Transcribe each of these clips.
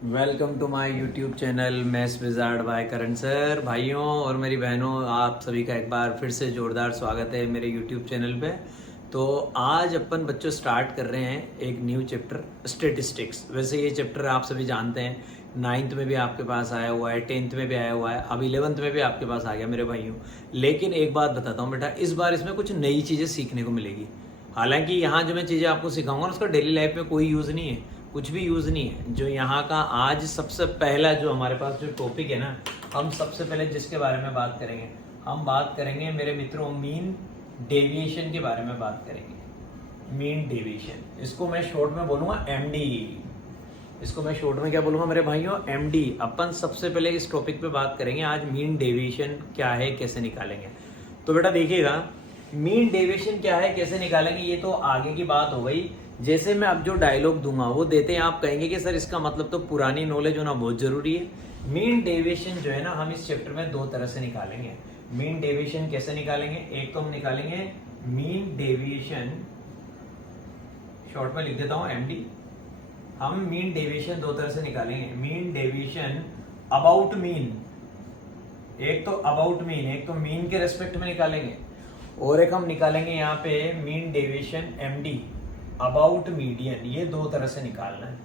Welcome to my YouTube channel Maths Wizard by Karan sir. भाइयों और मेरी बहनों, आप सभी का एक बार फिर से जोरदार स्वागत है मेरे यूट्यूब चैनल पे। तो आज अपन बच्चों स्टार्ट कर रहे हैं एक न्यू चैप्टर स्टेटिस्टिक्स। वैसे ये चैप्टर आप सभी जानते हैं, 9th में भी आपके पास आया हुआ है, 10th में भी आया हुआ है, अब 11th में भी आपके पास आ गया मेरे भाइयों। लेकिन एक बात बताता हूँ बेटा, इस बार इसमें कुछ नई चीज़ें सीखने को मिलेगी। हालांकि यहाँ जो मैं चीज़ें आपको सिखाऊंगा उसका डेली लाइफ में कोई यूज़ नहीं है, कुछ भी यूज़ नहीं है। जो यहाँ का आज सबसे पहला जो हमारे पास जो टॉपिक है ना, हम सबसे पहले जिसके बारे में बात करेंगे, हम बात करेंगे मेरे मित्रों मीन डेविएशन के बारे में बात करेंगे। मीन डेविएशन, इसको मैं शॉर्ट में बोलूँगा एमडी। इसको मैं शॉर्ट में क्या बोलूँगा मेरे भाइयों, एमडी। अपन सबसे पहले इस टॉपिक पे बात करेंगे आज, मीन डेविएशन क्या है, कैसे निकालेंगे। तो बेटा देखिएगा, मीन डेविएशन क्या है, कैसे निकालेंगे, ये तो आगे की बात हो गई। जैसे मैं अब जो डायलॉग दूंगा वो देते हैं, आप कहेंगे कि सर इसका मतलब तो पुरानी नॉलेज होना बहुत जरूरी है। मीन डेविएशन जो है ना, हम इस चैप्टर में दो तरह से निकालेंगे। मीन डेविएशन कैसे निकालेंगे, एक तो हम निकालेंगे मीन डेविएशन, शॉर्ट में लिख देता हूं एमडी। हम मीन डेविएशन दो तरह से निकालेंगे। मीन डेविएशन अबाउट मीन, एक तो अबाउट मीन, एक तो मीन के रेस्पेक्ट में निकालेंगे, और एक हम निकालेंगे यहाँ पे mean deviation MD about median. ये दो तरह से निकालना है।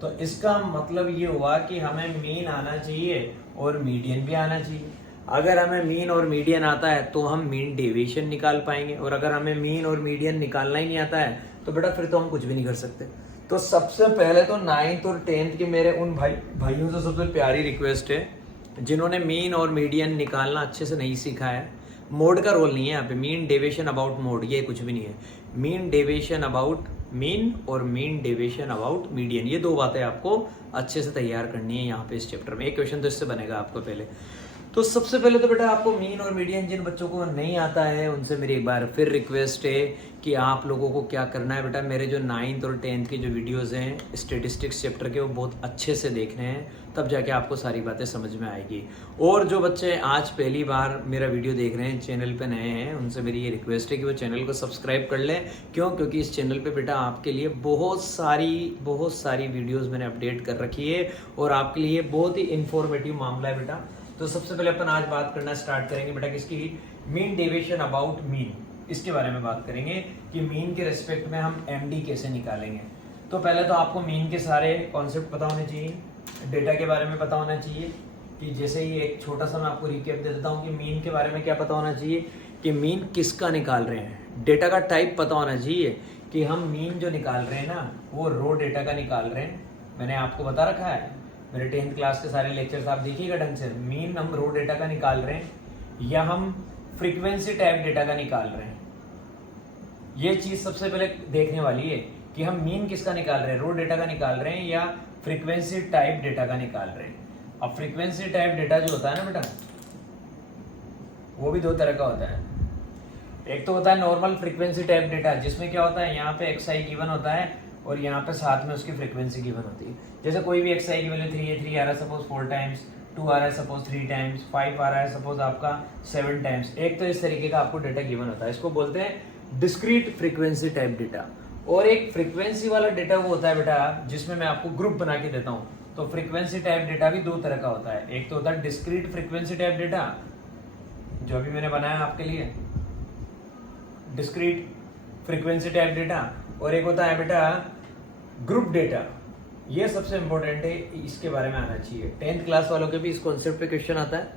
तो इसका मतलब ये हुआ कि हमें मीन आना चाहिए और मीडियन भी आना चाहिए। अगर हमें मीन और मीडियन आता है तो हम मीन डेविएशन निकाल पाएंगे, और अगर हमें मीन और मीडियन निकालना ही नहीं आता है तो बेटा फिर तो हम कुछ भी नहीं कर सकते। तो सबसे पहले तो 9th और 10th के मेरे उन भाइयों से सबसे प्यारी रिक्वेस्ट है जिन्होंने मीन और मीडियन निकालना अच्छे से नहीं सीखा है। मोड का रोल नहीं है यहाँ पे, मीन डेविएशन अबाउट मोड ये कुछ भी नहीं है। मीन डेविएशन अबाउट मीन और मीन डेविएशन अबाउट मीडियन, ये दो बातें आपको अच्छे से तैयार करनी है यहाँ पे इस चैप्टर में। एक क्वेश्चन तो इससे बनेगा आपको पहले। तो सबसे पहले तो बेटा आपको मीन और मीडियन जिन बच्चों को नहीं आता है उनसे मेरी एक बार फिर रिक्वेस्ट है कि आप लोगों को क्या करना है बेटा, मेरे जो 9th और 10th के जो वीडियोस हैं स्टेटिस्टिक्स चैप्टर के, वो बहुत अच्छे से देखने हैं, तब जाके आपको सारी बातें समझ में आएगी। और जो बच्चे आज पहली बार मेरा वीडियो देख रहे हैं, चैनल पे नए हैं, उनसे मेरी ये रिक्वेस्ट है कि वो चैनल को सब्सक्राइब कर लें। क्यों? क्योंकि इस चैनल पे बेटा आपके लिए बहुत सारी वीडियोज़ मैंने अपडेट कर रखी है और आपके लिए बहुत ही इंफॉर्मेटिव मामला है बेटा। तो सबसे पहले अपन आज बात करना स्टार्ट करेंगे बेटा किसकी, मीन डेविएशन अबाउट मीन, इसके बारे में बात करेंगे कि मीन के रेस्पेक्ट में हम एमडी कैसे निकालेंगे। तो पहले तो आपको मीन के सारे कॉन्सेप्ट पता होने चाहिए, डेटा के बारे में पता होना चाहिए। कि जैसे ही एक छोटा सा मैं आपको रिकैप दे देता हूँ कि मीन के बारे में क्या पता होना चाहिए, कि मीन किसका निकाल रहे हैं। डेटा का टाइप पता होना चाहिए कि हम मीन जो निकाल रहे हैं ना वो रो डेटा का निकाल रहे हैं। मैंने आपको बता रखा है, मेरे 10th क्लास के सारे लेक्चर्स आप देखिएगा ढंग से। मीन हम रो डेटा का निकाल रहे हैं या हम फ्रीक्वेंसी टाइप डेटा का निकाल रहे हैं, ये चीज सबसे पहले देखने वाली है कि हम मीन किसका निकाल रहे हैं, रो डेटा का निकाल रहे हैं या फ्रीक्वेंसी टाइप डेटा का निकाल रहे हैं। अब फ्रीक्वेंसी टाइप डेटा जो होता है ना बेटा, वो भी दो तरह का होता है। एक तो होता है नॉर्मल फ्रीक्वेंसी टाइप डेटा, जिसमें क्या होता है, यहाँ पे एक्सआई गिवन होता है और यहाँ पे साथ में उसकी फ्रीक्वेंसी गिवन होती है। जैसे कोई भी एक्सआई की वैल्यू 3 है, 3 आ रहा है सपोज 4 टाइम्स, 2 आ रहा है सपोज 3 टाइम्स, 5 आ रहा है सपोज आपका 7 टाइम्स। एक तो इस तरीके का आपको डेटा गिवन होता है, इसको बोलते हैं डिस्क्रीट फ्रीक्वेंसी टाइप डेटा। और एक फ्रीक्वेंसी वाला डेटा वो होता है बेटा जिसमें मैं आपको ग्रुप बना के देता हूँ। तो फ्रीक्वेंसी टाइप डेटा भी दो तरह का होता है, एक तो होता है डिस्क्रीट फ्रीक्वेंसी टाइप डेटा जो अभी मैंने बनाया आपके लिए, डिस्क्रीट फ्रीक्वेंसी टाइप डेटा, और एक होता है बेटा ग्रुप डेटा। ये सबसे इंपॉर्टेंट है, इसके बारे में आना चाहिए। 10th क्लास वालों के भी इस कॉन्सेप्ट पे क्वेश्चन आता है,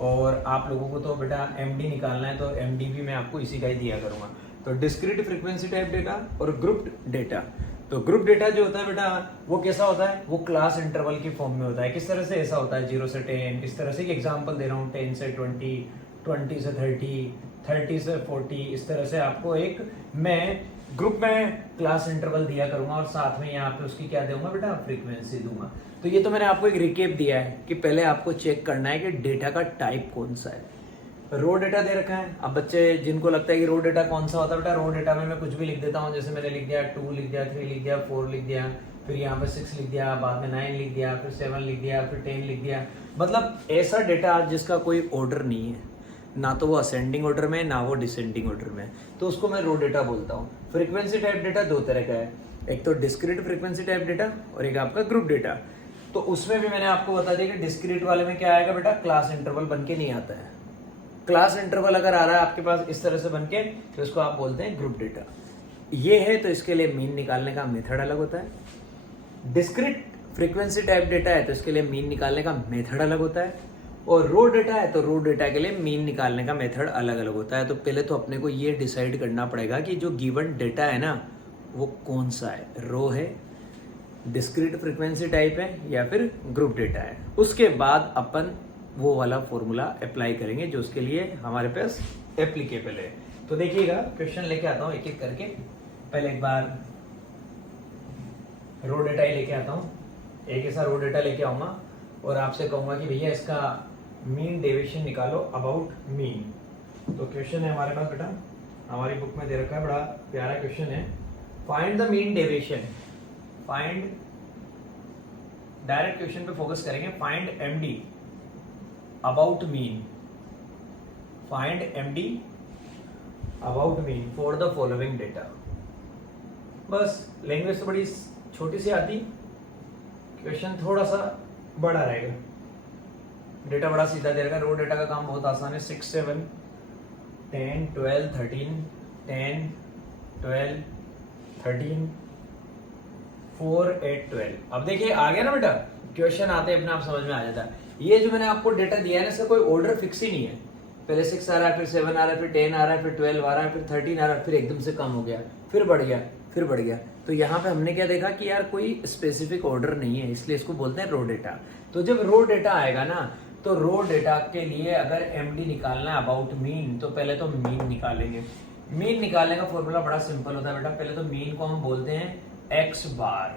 और आप लोगों को तो बेटा एमडी निकालना है तो एमडी भी मैं आपको इसी का ही दिया करूंगा। तो डिस्क्रीट फ्रीक्वेंसी टाइप डेटा और ग्रुप डेटा। तो ग्रुप डेटा जो होता है बेटा वो कैसा होता है, वो क्लास इंटरवल की फॉर्म में होता है। किस तरह से ऐसा होता है, 0 से 10, इस तरह से एग्जाम्पल दे रहा हूँ, 10 से 20, 20 से 30, 30 से 40, इस तरह से आपको एक मैं ग्रुप में क्लास इंटरवल दिया करूंगा और साथ में यहाँ पे उसकी क्या दूंगा बेटा, फ्रीक्वेंसी दूंगा। तो ये तो मैंने आपको एक रिकेप दिया है कि पहले आपको चेक करना है कि डेटा का टाइप कौन सा है। रो डेटा दे रखा है। अब बच्चे जिनको लगता है कि रो डेटा कौन सा होता है, बेटा रो डेटा में मैं कुछ भी लिख देता हूँ। जैसे मैंने लिख दिया 2 लिख दिया, 3 लिख दिया, 4 लिख दिया, फिर यहाँ पे 6 लिख दिया, बाद में 9 लिख दिया, फिर 7 लिख दिया, फिर 10 लिख दिया। मतलब ऐसा डेटा जिसका कोई ऑर्डर नहीं है, ना तो वो असेंडिंग ऑर्डर में ना वो डिसेंडिंग ऑर्डर में, तो उसको मैं रो डेटा बोलता हूँ। फ्रीक्वेंसी टाइप डेटा दो तरह का है, एक तो डिस्क्रीट फ्रीक्वेंसी टाइप डेटा और एक आपका ग्रुप डेटा। तो उसमें भी मैंने आपको बता दिया कि डिस्क्रीट वाले में क्या आएगा बेटा, क्लास इंटरवल बन के नहीं आता है। क्लास इंटरवल अगर आ रहा है आपके पास इस तरह से बन के, तो इसको आप बोलते हैं ग्रुप डेटा। ये है, तो इसके लिए मीन निकालने का मेथड अलग होता है। डिस्क्रीट फ्रीक्वेंसी टाइप डेटा है तो इसके लिए मीन निकालने का मेथड अलग होता है। और रो डेटा है तो रो डेटा के लिए मीन निकालने का मेथड अलग अलग होता है। तो पहले तो अपने को ये डिसाइड करना पड़ेगा कि जो गिवन डेटा है ना वो कौन सा है, रो है, डिस्क्रीट फ्रीक्वेंसी टाइप है या फिर ग्रुप डेटा है। उसके बाद अपन वो वाला फॉर्मूला अप्लाई करेंगे जो उसके लिए हमारे पास एप्लीकेबल है। तो देखिएगा क्वेश्चन लेके आता हूँ एक एक करके। पहले एक बार रो डेटा ही लेके आता हूँ, एक ऐसा रो डेटा लेके आऊंगा और आपसे कहूंगा कि भैया इसका मीन डेविएशन निकालो अबाउट मीन। तो क्वेश्चन है हमारे पास बेटा, हमारी बुक में दे रखा है, बड़ा प्यारा क्वेश्चन है। Find the mean deviation, find, direct question पे फोकस करेंगे। Find MD about mean, find MD about mean for the following data. बस लैंग्वेज तो बड़ी छोटी सी आती, क्वेश्चन थोड़ा सा बड़ा रहेगा, डेटा बड़ा सीधा दे रखा। रो डेटा का काम बहुत आसान है। 6 7 10 12 13 10 12 13 4 8 12। अब देखिए आ गया ना बेटा, क्वेश्चन आते अपने आप समझ में आ जाता है। ये जो मैंने आपको डेटा दिया है ना, इसका कोई ऑर्डर फिक्स ही नहीं है। पहले 6 आ रहा है, फिर 7 आ रहा है, फिर 10 आ रहा है, फिर 12 आ रहा है, फिर 13 आ रहा है, फिर एकदम से कम हो गया, फिर बढ़ गया, फिर बढ़ गया। तो यहाँ पे हमने क्या देखा कि यार कोई स्पेसिफिक ऑर्डर नहीं है, इसलिए इसको बोलते हैं रो डेटा। तो जब रो डेटा आएगा ना, तो रो डेटा के लिए अगर एमडी निकालना है अबाउट मीन, तो पहले तो मीन निकालेंगे। मीन निकालने का फॉर्मूला बड़ा सिंपल होता है बेटा। पहले तो मीन को हम बोलते हैं एक्स बार,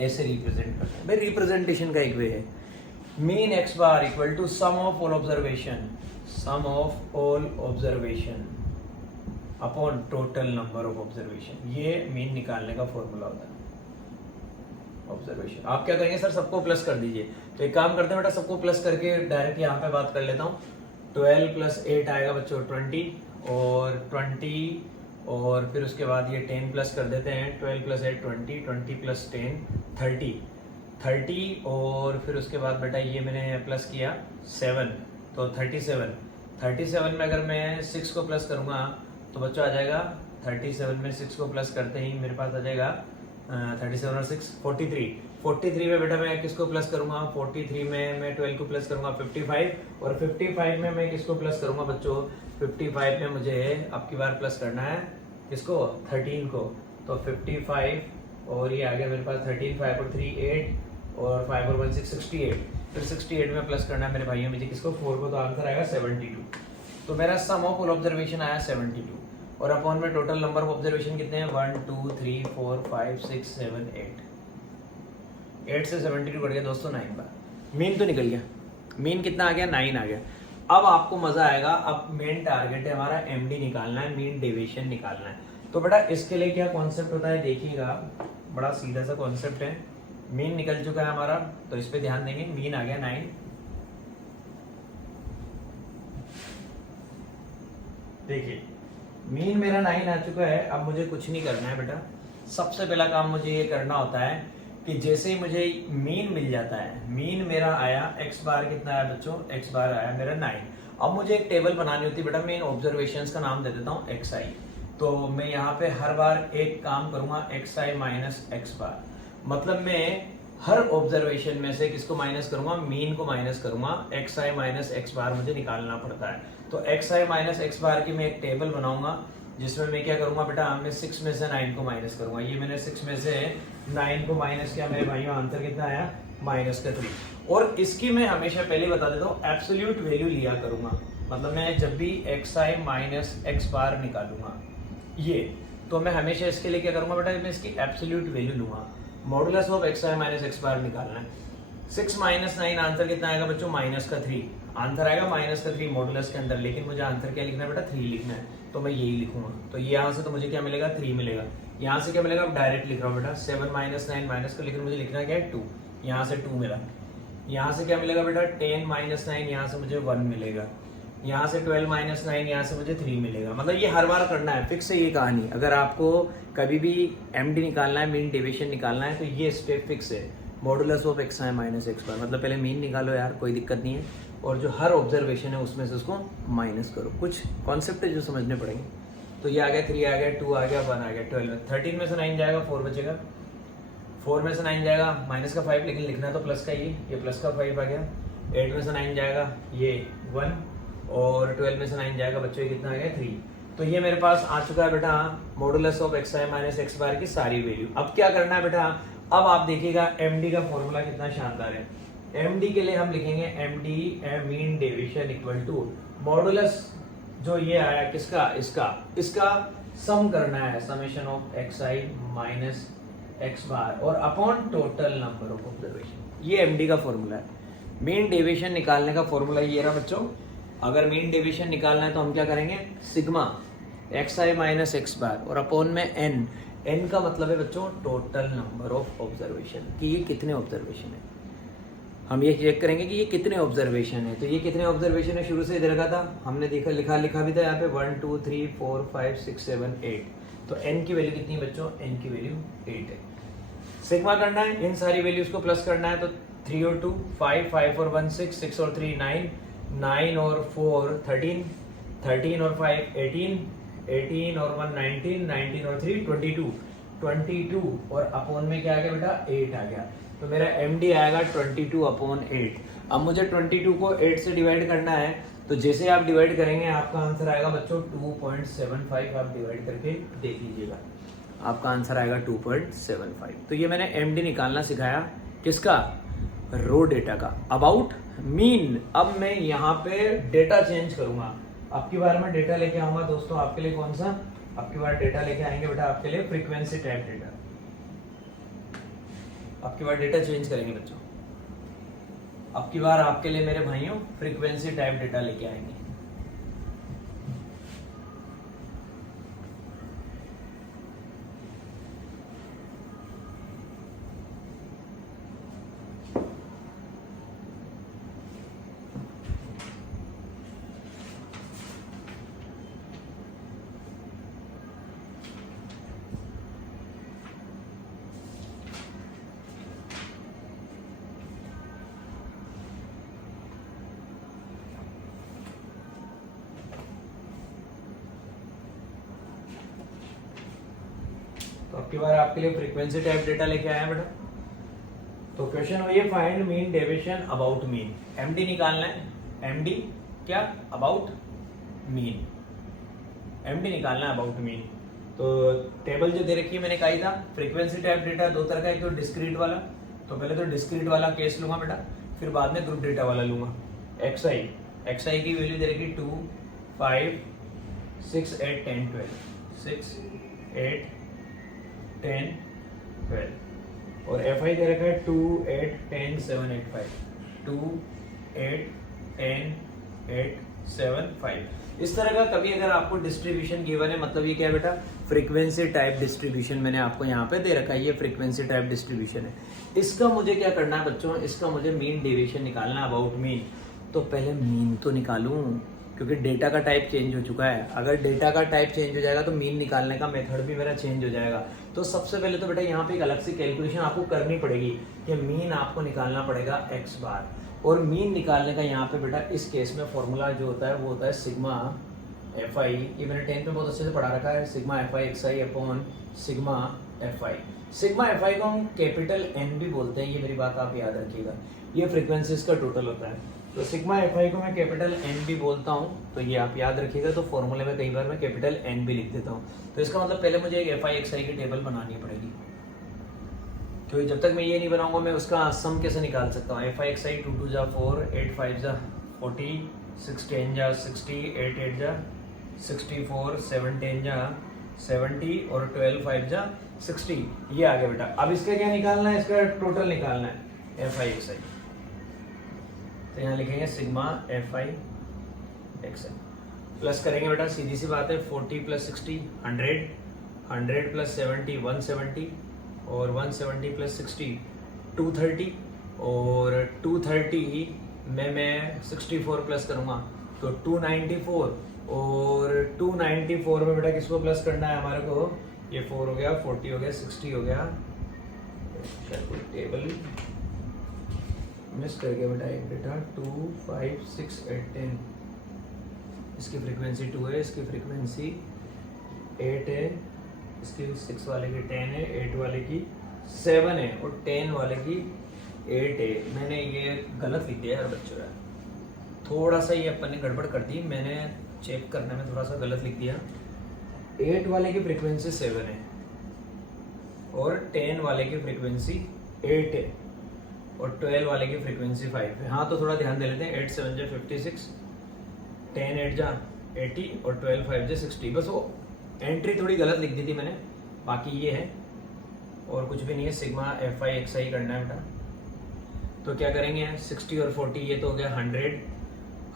ऐसे रिप्रेजेंट करते हैं भाई, रिप्रेजेंटेशन का एक वे है। Mean x bar equal to sum of all observation, sum of all observation upon total number of observation. ये मीन निकालने का फॉर्मूला होता है। ऑब्जर्वेशन आप क्या करेंगे सर, सबको प्लस कर दीजिए। तो एक काम करते हैं बेटा, सबको प्लस करके डायरेक्ट यहाँ पे बात कर लेता हूँ। 12 + 8 आएगा बच्चों 20, और 20 और फिर उसके बाद ये 10 प्लस कर देते हैं। 12 + 8 20, 20 + 10 30 और फिर उसके बाद बेटा ये मैंने प्लस किया 7, तो 37 में अगर मैं 6 को प्लस करूंगा तो बच्चों आ जाएगा 37 में 6 को प्लस करते ही मेरे पास आ जाएगा 37 और 6 43 में बेटा मैं किसको प्लस करूंगा, 43 में मैं 12 को प्लस करूंगा 55, और 55 में मैं किसको प्लस करूंगा बच्चों, 55 में मुझे अब की बार प्लस करना है किसको, 13 को। तो 55 और ये आ गया मेरे पास 13, 5 और 3 8 और 5 और 1 6 68। फिर 68 में प्लस करना है मेरे भाइयों मुझे किसको, 4 को। तो आंसर आएगा 72। तो मेरा सम ऑफ ऑल ऑब्जर्वेशन आया 72, और अपॉन में टोटल नंबर ऑफ ऑब्जर्वेशन कितने हैं 1 2 3 4 5 6 7 8 से 72 बढ़ गया दोस्तों 9 बार। मीन तो निकल गया, मीन कितना आ गया 9 आ गया। अब आपको मजा आएगा। अब मेन टारगेट है हमारा एमडी निकालना है, मीन डेविएशन निकालना है। तो बेटा इसके लिए क्या कॉन्सेप्ट होता है देखिएगा, बड़ा सीधा सा कॉन्सेप्ट है। मीन निकल चुका है हमारा, तो इस पे ध्यान देंगे। मीन आ गया 9, देखिए मीन मेरा 9 आ चुका है। अब मुझे कुछ नहीं करना है बेटा। सबसे पहला काम मुझे ये करना होता है कि जैसे ही मुझे मीन मिल जाता है, मीन मेरा आया, एक्स बार कितना आया बच्चों, एक्स बार आया मेरा 9। अब मुझे एक टेबल बनानी होती है बेटा, मैं इन ऑब्जर्वेशंस का नाम दे देता हूँ एक्स आई। तो मैं यहाँ पे हर बार एक काम करूंगा एक्स आई माइनस एक्स बार, मतलब मैं हर ऑब्जर्वेशन में से किसको माइनस करूंगा, मीन को माइनस करूंगा। एक्स आई माइनस एक्स बार मुझे निकालना पड़ता है। तो एक्स आई माइनस एक्स बार की मैं एक टेबल बनाऊंगा जिसमें मैं क्या करूंगा बेटा, मैं 6 में से 9 को माइनस करूंगा। ये मैंने 6 में से 9 को माइनस किया मेरे भाइयों, आंसर कितना आया -3। और इसकी मैं हमेशा पहले बता देता हूँ एब्सोल्यूट वैल्यू लिया करूंगा, मतलब मैं जब भी एक्स आई माइनस एक्स बार निकालूंगा ये, तो मैं हमेशा इसके लिए क्या करूंगा बेटा, मैं इसकी एब्सोल्यूट वैल्यू लूंगा। Modulus of x I minus x bar निकालना है। 6 - 9 आंसर कितना आएगा बच्चों, -3। आंसर आएगा -3 मॉडुलस के अंदर, लेकिन मुझे आंसर क्या लिखना है बेटा, 3 लिखना है। तो मैं यही लिखूंगा। तो यहाँ से तो मुझे क्या मिलेगा, 3 मिलेगा। यहाँ से क्या मिलेगा, अब डायरेक्ट लिख रहा हूँ बेटा, 7 - 9 माइनस का, लेकिन मुझे लिखना क्या है 2, यहाँ से 2 मिला। यहाँ से क्या मिलेगा बेटा, 10 - 9, यहाँ से मुझे 1 मिलेगा। यहाँ से 12 - 9, यहाँ से मुझे 3 मिलेगा। मतलब ये हर बार करना है, फिक्स है ये कहानी। अगर आपको कभी भी एमडी निकालना है, मीन डेविएशन निकालना है, तो ये स्टेप फिक्स है। Modulus of x I minus x bar, मतलब पहले मीन निकालो यार, कोई दिक्कत नहीं है, और जो हर ऑब्जर्वेशन है उसमें से उसको माइनस करो। कुछ कॉन्सेप्ट है जो समझने पड़ेंगे। तो ये आ गया 3 आ गया, 2 आ गया, 1 आ गया, 12 में 13 में से 9 जाएगा, 4 बचेगा, 4 में से 9 जाएगा, माइनस का 5, लेकिन लिखना तो प्लस का ही, ये प्लस का 5 आ गया। 8 में से 9 जाएगा, ये 1, और 12 में से 9 जाएगा बच्चों, ये कितना आ गया 3। तो ये मेरे पास आ चुका है बेटा modulus of x I minus x bar की सारी वैल्यू। अब क्या करना है बेटा, अब आप देखिएगा एमडी का फॉर्मूला कितना शानदार है। एमडी के लिए हम लिखेंगे MD mean deviation equal to modulus, जो ये आया किसका, इसका सम करना है, summation of x I minus x bar और upon total number of observation. ये एमडी का फॉर्मूला है। मीन डेविएशन निकालने का फॉर्मूला ये रहा बच्चों। अगर मीन डेविएशन निकालना है तो हम क्या करेंगे, सिग्मा एक्स आई माइनस एक्स बार और अपॉन में एन। एन का मतलब है बच्चों टोटल नंबर ऑफ ऑब्जर्वेशन, कि ये कितने ऑब्जर्वेशन है। हम ये चेक करेंगे कि ये कितने ऑब्जर्वेशन है। तो ये कितने ऑब्जर्वेशन है शुरू से इधर का था, हमने देखा लिखा भी था यहाँ पे 1 2 3 4 5 6 7 8। तो एन की वैल्यू कितनी है बच्चों, एन की वैल्यू 8 है। सिग्मा करना है, इन सारी वैल्यूज को प्लस करना है। तो 3 और 2 5, 5 और 1 6, 6 और 3 9, 9 और 4 13, 13 और 5 18, 18 और 1 19, 19 और 3 22, 22 और अपॉन में क्या आ गया बेटा 8 आ गया। तो मेरा MD आएगा 22 अपॉन 8। अब मुझे 22 को 8 से डिवाइड करना है, तो जैसे आप डिवाइड करेंगे आपका आंसर आएगा बच्चों 2.75। आप डिवाइड करके देख लीजिएगा, आपका आंसर आएगा 2.75। तो ये मैंने MD निकालना सिखाया, किसका, रो डेटा का, अबाउट मीन। अब मैं यहाँ पे डेटा चेंज करूंगा, अब की बार मैं डेटा लेके आऊंगा दोस्तों आपके लिए। कौन सा, अब की बार डेटा लेके आएंगे बेटा आपके लिए फ्रीक्वेंसी टाइप डेटा। अब की बार डेटा चेंज करेंगे बच्चों, अब की बार आपके लिए मेरे भाइयों फ्रीक्वेंसी टाइप डेटा लेके आएंगे। तो अब की बार आपके लिए फ्रीक्वेंसी टाइप डेटा लेके आया बेटा। तो क्वेश्चन हुई है find mean deviation about mean. MD निकालना है, एमडी क्या, अबाउट मीन, एमडी निकालना है अबाउट मीन। तो टेबल जो दे रखी है मैंने कहा था, फ्रीक्वेंसी टाइप डेटा दो तरह का, एक तो डिस्क्रीट वाला, तो पहले तो डिस्क्रीट वाला केस लूंगा बेटा, फिर बाद में ग्रुप डेटा वाला लूंगा। एक्सआई, एक्सआई की वैल्यू दे रखी 2 5 6 8 10 12, 6 8 10 12, और एफ आई दे रखा है 2 8 10 7 8 5, 2 8 10 8 7 5। इस तरह का कभी अगर आपको डिस्ट्रीब्यूशन गिवन है, मतलब ये क्या है बेटा, फ्रीक्वेंसी टाइप डिस्ट्रीब्यूशन मैंने आपको यहाँ पे दे रखा है, ये फ्रीक्वेंसी टाइप डिस्ट्रीब्यूशन है। इसका मुझे क्या करना है बच्चों, इसका मुझे मीन डेविएशन निकालना है अबाउट मीन। तो पहले मीन तो निकालूं, क्योंकि डेटा का टाइप चेंज हो चुका है। अगर डेटा का टाइप चेंज हो जाएगा तो मीन निकालने का मेथड भी मेरा चेंज हो जाएगा। तो सबसे पहले तो बेटा यहाँ पे एक अलग से कैलकुलेशन आपको करनी पड़ेगी कि मीन आपको निकालना पड़ेगा एक्स बार, और मीन निकालने का यहाँ पे बेटा इस केस में फॉर्मूला जो होता है वो होता है सिग्मा एफ आई। ये मैंने 10th में बहुत अच्छे से पढ़ा रखा है, sigma F I x I upon sigma F I. Sigma F I को हम कैपिटल एन भी बोलते हैं, ये मेरी बात आप याद रखिएगा। ये फ्रीक्वेंसीज का टोटल होता है, तो सिग्मा एफ आई को मैं कैपिटल एन भी बोलता हूँ, तो ये आप याद रखिएगा। तो फॉर्मूले में कई बार मैं कैपिटल एन भी लिख देता हूँ। तो इसका मतलब पहले मुझे एक एफ आई एक्स आई की टेबल बनानी पड़ेगी, क्योंकि जब तक मैं ये नहीं बनाऊंगा मैं उसका सम कैसे निकाल सकता हूँ। एफ आई एक्स आई 2 2 जा 4, 8 5 जा 40, 6 10 जा 60, 8 8 जा 64, 7 10 जा 70 और 12 5 जा 60। ये आ गया बेटा। अब इसका क्या निकालना है, इसका टोटल निकालना है एफ आई एक्स आई। तो यहाँ लिखेंगे sigma F I x I, plus करेंगे बेटा, सीधी सी बात है 40 प्लस 60 100, 100 प्लस 70 170, और 170 प्लस 60 230, और 230 में मैं 64 प्लस करूँगा तो 294, और 294 में बेटा किसको प्लस करना है हमारे को, ये 4 हो गया, 40 हो गया, 60 हो गया, शायद कोई टेबल मिस कर गया बेटा एक डेटा 2 5 6 8 10। इसकी फ्रीक्वेंसी 2 है, इसकी फ्रीक्वेंसी 8 है, इसकी 6 वाले की 10 है, 8 वाले की 7 है और 10 वाले की 8 है। मैंने ये गलत लिख दिया यार बच्चों यार, थोड़ा सा ये अपन ने गड़बड़ कर दी, मैंने चेक करने में थोड़ा सा गलत लिख दिया। 8 वाले की फ्रीक्वेंसी 7 है और 10 वाले की फ्रीक्वेंसी 8 है और 12 वाले की फ्रीक्वेंसी 5 है। हाँ तो थोड़ा ध्यान दे लेते हैं। 8 7 जा 56, 10 8 जा 80 और 12 5 जा 60। बस वो एंट्री थोड़ी गलत लिख दी थी मैंने, बाकी ये है और कुछ भी नहीं है। सिग्मा एफ आई एक्स आई करना है बेटा, तो क्या करेंगे 60 और 40 ये तो हो गया 100,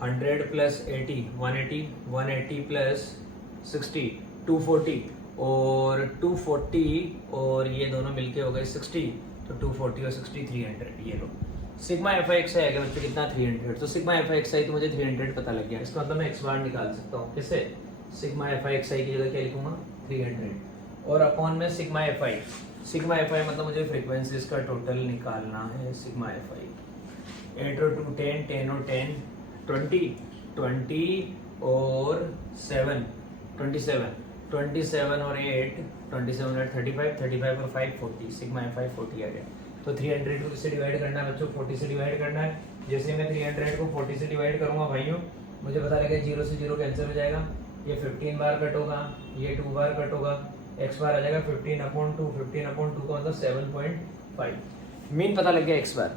100 प्लस 80 180, 180 प्लस 60 240 और 240 और ये दोनों मिलके हो गए 60, तो 240 और 60 300। ये लो सिग्मा एफ आई एक्स आई आएगा बच्चों कितना 300। तो सिग्मा एफ आई एक्स आई तो मुझे 300 पता लग गया। इसका मतलब मैं एक्स बार निकाल सकता हूँ किससे, सिग्मा एफ आई एक्स आई की जगह क्या लिखूंगा 300 और अपॉन में sigma F I. Sigma F I मतलब मुझे फ्रीक्वेंसीज का टोटल निकालना है। सिग्मा एफ आई 8 और 2 10, 10 और 10 20, 20 और 7 27, 27 और 8 27 और 35, 35 और 5 40। सिग्मा एफ आई 40 आ गया। तो 300 को किससे डिवाइड करना है बच्चों 40 से डिवाइड करना है। जैसे मैं 300 को 40 से डिवाइड करूंगा भाइयों, मुझे पता लगा 0 से 0 कैंसिल हो जाएगा, ये 15 बार कट होगा, ये 2 बार कट होगा, एक्स बार आ जाएगा 15/2, 15/2 का मतलब 7.5। मीन पता लग गया एक्स बार,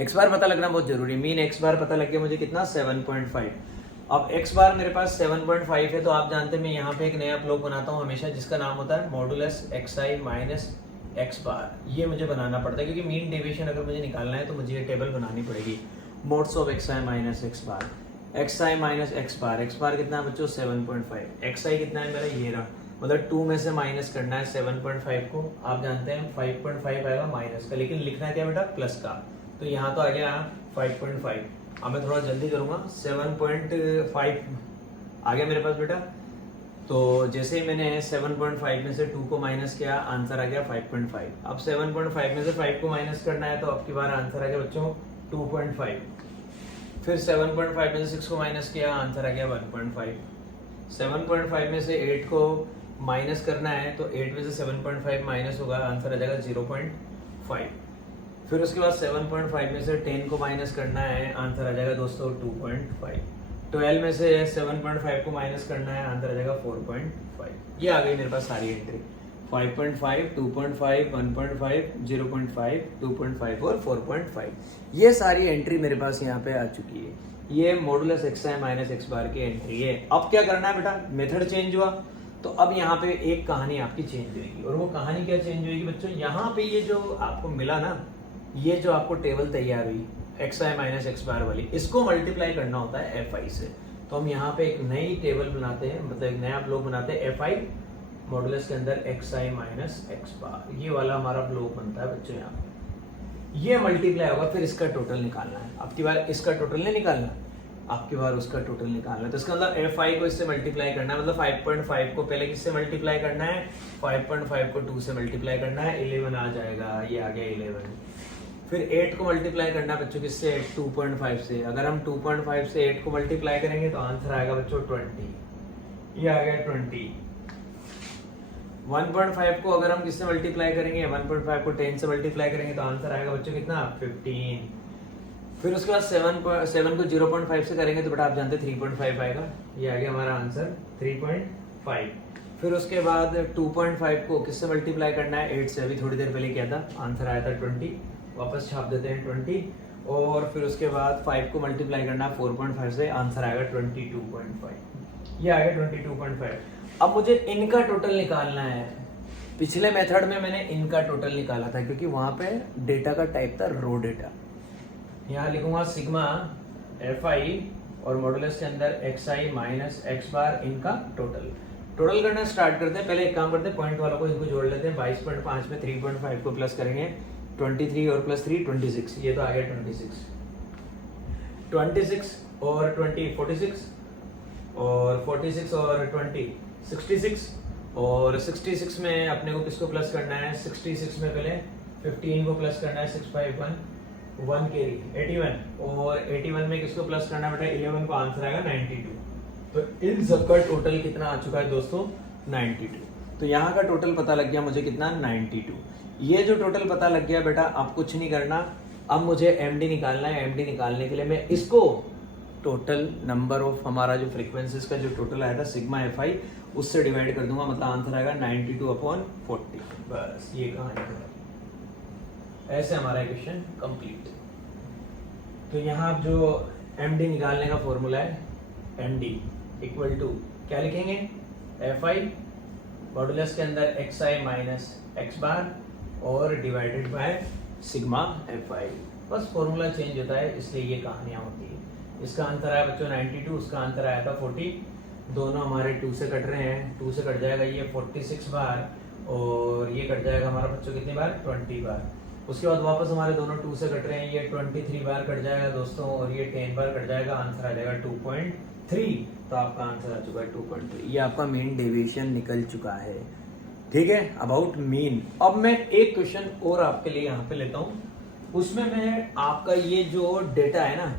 एक्स बार पता लगना बहुत जरूरी। मीन एक्स बार पता लग गया मुझे कितना 7.5। अब एक्स बार मेरे पास 7.5 है, तो आप जानते हैं मैं यहाँ पे एक नया ब्लॉक बनाता हूँ हमेशा, जिसका नाम होता है मॉडुलस एक्स आई माइनस एक्स बार। ये मुझे बनाना पड़ता है क्योंकि मीन डेविएशन अगर मुझे निकालना है तो मुझे ये टेबल बनानी पड़ेगी। Mods of x I minus x bar, x I minus x bar कितना है बच्चों 7.5। एक्स आई कितना है मेरा ये रहा, मतलब 2 में से माइनस करना है 7.5 को। आप जानते हैं 5.5 आएगा माइनस का, लेकिन लिखना है क्या बेटा प्लस का, तो यहाँ तो आ गया 5.5। अब मैं थोड़ा जल्दी करूँगा, 7.5 आ गया मेरे पास बेटा। तो जैसे ही मैंने 7.5 में से 2 को माइनस किया, आंसर आ गया 5.5। अब 7.5 में से 5 को माइनस करना है, तो अब की बार आंसर आ गया बच्चों 2.5। फिर 7.5 में से 6 को माइनस किया, आंसर आ गया 1.5। 7.5 में से 8 को माइनस करना है, तो 8 में से 7.5 माइनस होगा, आंसर आ जाएगा 0.5। फिर उसके बाद 7.5 में से 10 को माइनस करना है, आंसर आ जाएगा दोस्तों 2.5। 12 में से 7.5 को माइनस करना है, आंसर आ जाएगा 4.5। ये आ गई मेरे पास सारी एंट्री 5.5, 2.5, 1.5, 0.5, 2.5 और 4.5। ये सारी एंट्री मेरे पास यहाँ पे आ चुकी है। ये मॉडुलस एक्स आई माइनस एक्स बार की एंट्री है। अब क्या करना है बेटा, मेथड चेंज हुआ, तो अब यहाँ पे एक कहानी आपकी चेंज होगी। और वो कहानी क्या चेंज होगी बच्चों, यहाँ पे ये जो आपको मिला ना, ये जो आपको टेबल तैयार हुई एक्स आई माइनस एक्स बार वाली, इसको मल्टीप्लाई करना होता है एफ आई से। तो हम यहाँ पे एक नई टेबल बनाते हैं, मतलब एक नया ब्लॉक बनाते हैं एफ आई मॉडुलस के अंदर एक्स आई माइनस एक्स बार। ये वाला हमारा ब्लॉक बनता है बच्चों। यहाँ पे ये मल्टीप्लाई होगा, फिर इसका टोटल निकालना है। अब की बार इसका टोटल नहीं निकालना, आपकी बार उसका टोटल निकालना है। तो इसका मतलब एफ आई को इससे मल्टीप्लाई करना है, मतलब 5.5 को पहले किससे मल्टीप्लाई करना है, 5.5 को 2 से मल्टीप्लाई करना है, 11 आ जाएगा, ये आ गया 11। फिर 8 को मल्टीप्लाई करना है बच्चों किससे, 2.5 से। अगर हम 2.5 से 8 को मल्टीप्लाई करेंगे तो आंसर आएगा बच्चों 20, ये आ गया 20। 1.5 को अगर हम किससे मल्टीप्लाई करेंगे, 1.5 को 10 से मल्टीप्लाई करेंगे तो आंसर आएगा बच्चों कितना 15। फिर उसके बाद 7 को 0.5 से करेंगे तो बेटा आप जानते हैं 3.5 आएगा, ये आ गया हमारा आंसर 3.5। फिर उसके बाद 2.5 को किससे मल्टीप्लाई करना है, 8 से। अभी थोड़ी देर पहले किया था, आंसर आया था 20, वापस छाप देते हैं 20। और फिर उसके बाद 5 को मल्टीप्लाई करना है 4.5 से, आंसर आएगा 22.5, ये आ गया 22.5। अब मुझे इनका टोटल निकालना है। पिछले मेथड में मैंने इनका टोटल निकाला था क्योंकि वहां पे डेटा का टाइप था रो डेटा। यहाँ लिखूंगा सिग्मा एफ आई और मॉडुलस के अंदर एक्स आई माइनस एक्स बार, इनका टोटल करना स्टार्ट करते हैं। पहले एक काम करते हैं, पॉइंट वालों को इनको जोड़ लेते हैं। 22.5 में 3.5 को प्लस करेंगे, 23 और प्लस 3 26, ये तो आ गया 26 और 20 46 और 46 और 20 66 और 66 में अपने को किसको प्लस करना है, 66 में पहले 15 को प्लस करना है 651 1 कैरी 81 और 81 में किसको प्लस करना है बेटा 11 को आंसर आएगा 92। तो इन सब का टोटल कितना आ चुका है दोस्तों 92। तो यहाँ का टोटल पता लग गया मुझे कितना 92। ये जो टोटल पता लग गया बेटा अब कुछ नहीं करना, अब मुझे एमडी निकालना है। एमडी निकालने के लिए मैं इसको टोटल नंबर ऑफ हमारा जो फ्रीक्वेंसीज का जो टोटल आया था सिग्मा एफ आई उससे डिवाइड कर दूंगा, मतलब आंसर आएगा 92/40। बस ये कहानी है, ऐसे हमारा इक्वेशन कंप्लीट। तो यहाँ आप जो एमडी निकालने का फॉर्मूला है एमडी इक्वल टू क्या लिखेंगे एफ आई मॉडुलस के अंदर एक्स आई माइनस एक्स बार और divided by sigma F I. बस फॉर्मूला चेंज होता है इसलिए ये कहानियां होती है। इसका आंसर आया बच्चों 92, उसका आंसर आया था 40। दोनों हमारे 2 से कट रहे हैं, 2 से कट जाएगा ये 46 बार और ये कट जाएगा हमारा बच्चों कितनी बार 20 बार। उसके बाद वापस हमारे दोनों 2 से कट रहे हैं, ये 23 बार कट जाएगा दोस्तों और ये 10 बार कट जाएगा, आंसर आ जाएगा 2.3। तो आपका आंसर आ चुका है 2.3। ये आपका मीन डेविएशन निकल चुका है, ठीक है, अबाउट मीन। अब मैं एक क्वेश्चन और आपके लिए यहाँ पे लेता हूँ, उसमें मैं आपका ये जो डेटा है ना,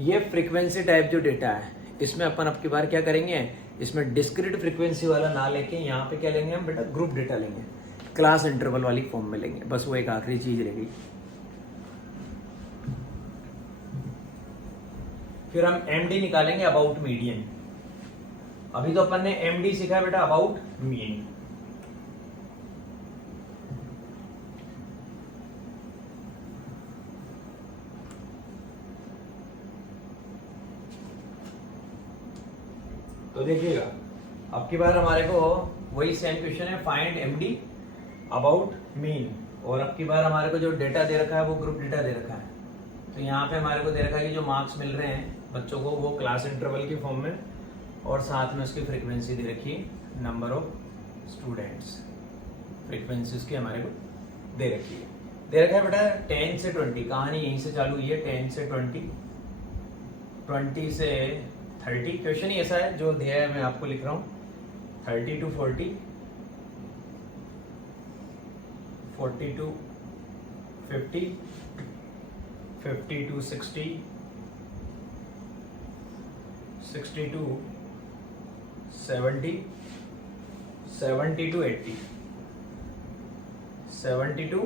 ये फ्रीक्वेंसी टाइप जो डेटा है, इसमें अपन अब की बार क्या करेंगे, इसमें डिस्क्रीट फ्रीक्वेंसी वाला ना लेके यहाँ पे क्या लेंगे हम बेटा ग्रुप डेटा लेंगे, क्लास इंटरवल वाली फॉर्म में लेंगे। बस वो एक आखिरी चीज रह गई। फिर हम एमडी निकालेंगे अबाउट मीडियन। अभी तो अपन ने एमडी सीखा है बेटा अबाउट मीन। तो देखिएगा अब की बार हमारे को वही सेम क्वेश्चन है, फाइंड एमडी अबाउट मीन। और अब की बार हमारे को जो डेटा दे रखा है वो ग्रुप डेटा दे रखा है। तो यहाँ पे हमारे को दे रखा है कि जो मार्क्स मिल रहे हैं बच्चों को वो क्लास इंटरवल की फॉर्म में और साथ में उसकी फ्रीक्वेंसी दे रखी है, नंबर ऑफ स्टूडेंट्स, फ्रीक्वेंसीज की हमारे को दे रखी है। दे रखा है बेटा 10 से 20, कहानी यहीं से चालू हुई है, 10 से 20, 20 से 30। क्वेश्चन ही ऐसा है जो दिया है, मैं आपको लिख रहा हूँ 30 to 40, 40 to 50, 50 to 60, 60 to 70, 70 to 80, 70 to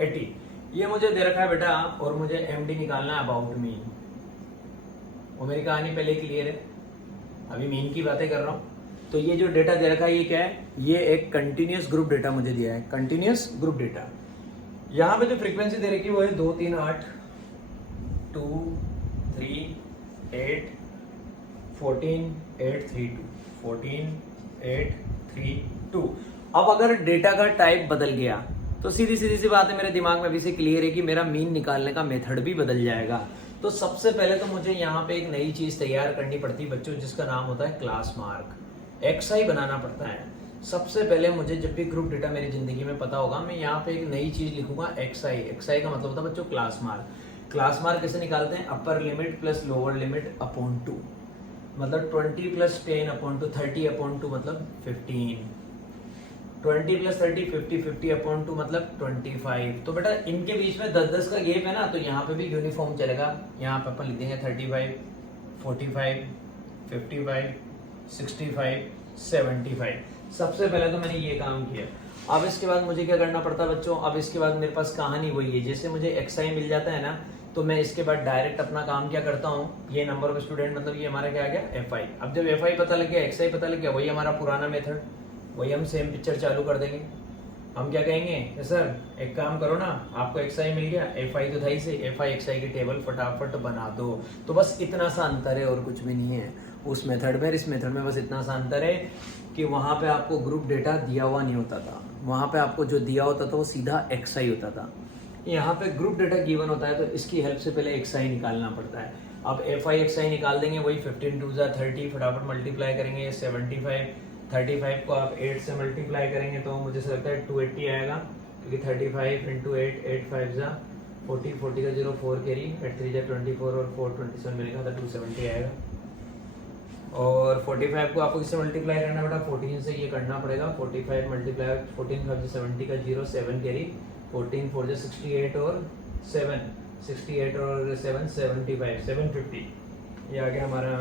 80। ये मुझे दे रखा है बेटा और मुझे एमडी निकालना है अबाउट मीन। वो मेरी कहानी पहले क्लियर है, अभी मीन की बातें कर रहा हूँ। तो ये जो डेटा दे रखा है ये क्या है, ये एक कंटिन्यूस ग्रुप डेटा मुझे दिया है, कंटिन्यूस ग्रुप डेटा। यहाँ पे जो फ्रीक्वेंसी दे रखी है वो है 2 3 8 2 3 8 14 8 3 2 14 8 3 2। अब अगर डेटा का टाइप बदल गया तो सीधी सी बात है, मेरे दिमाग में अभी से क्लियर है कि मेरा मीन निकालने का मेथड भी बदल जाएगा। तो सबसे पहले तो मुझे यहाँ पे एक नई चीज तैयार करनी पड़ती है बच्चों, जिसका नाम होता है क्लास मार्क, XI बनाना पड़ता है। सबसे पहले मुझे जब भी ग्रुप डेटा मेरी जिंदगी में पता होगा, मैं यहाँ पे एक नई चीज लिखूंगा XI। XI का मतलब होता है बच्चों क्लास मार्क। क्लास मार्क कैसे निकालते हैं, upper limit plus lower limit upon 2, मतलब 20 प्लस 10 अपॉन 2, 30 अपॉन 2 मतलब 15, 20 प्लस 30 50, 50 अपॉन 2 मतलब 25। तो बेटा इनके बीच में 10-10 का गैप है ना, तो यहाँ पे भी यूनिफॉर्म चलेगा। यहाँ पे अपन लिख देंगे 35 45 55 65 75। सबसे पहले तो मैंने ये काम किया। अब इसके बाद मुझे क्या करना पड़ता है बच्चों, अब इसके बाद मेरे पास कहानी वही है, जैसे मुझे XI मिल जाता है ना, तो मैं इसके बाद डायरेक्ट अपना काम क्या करता हूँ, ये नंबर ऑफ स्टूडेंट मतलब ये हमारा क्या आ गया FI। अब जब FI पता लग गया, XI पता लग गया, वही हमारा पुराना मेथड, वही हम सेम पिक्चर चालू कर देंगे। हम क्या कहेंगे, सर एक काम करो ना, आपको XI मिल गया, FI तो था ही से, FI XI की टेबल फटाफट बना दो। तो बस इतना सा अंतर है और कुछ भी नहीं है उस मेथड में। इस मेथड में बस इतना सा अंतर है कि वहाँ पे आपको ग्रुप डेटा दिया हुआ नहीं होता था, वहाँ पे आपको जो दिया होता था वो सीधा XI होता था। यहाँ पे ग्रुप डेटा गिवन होता है, तो इसकी हेल्प से पहले XI निकालना पड़ता है। अब FI XI निकाल देंगे, वही 15 2 30, फटाफट मल्टीप्लाई करेंगे 75, 35 को आप 8 से मल्टीप्लाई करेंगे तो मुझे लगता है 280 आएगा, क्योंकि 35 इंटू 8 8 5 जा 40, 40 का 0 4 कैरी, 8 3 जा 24 और 4 27 मिलेगा, तो 270 आएगा। और 45 को आपको किससे मल्टीप्लाई करना बेटा, 14 से ये करना पड़ेगा। 45 मल्टीप्लाई 14 5 70 का 0 7 कैरी 14 4 जा 68 और 7, 68 और 7 75, 750। ये आ गया हमारा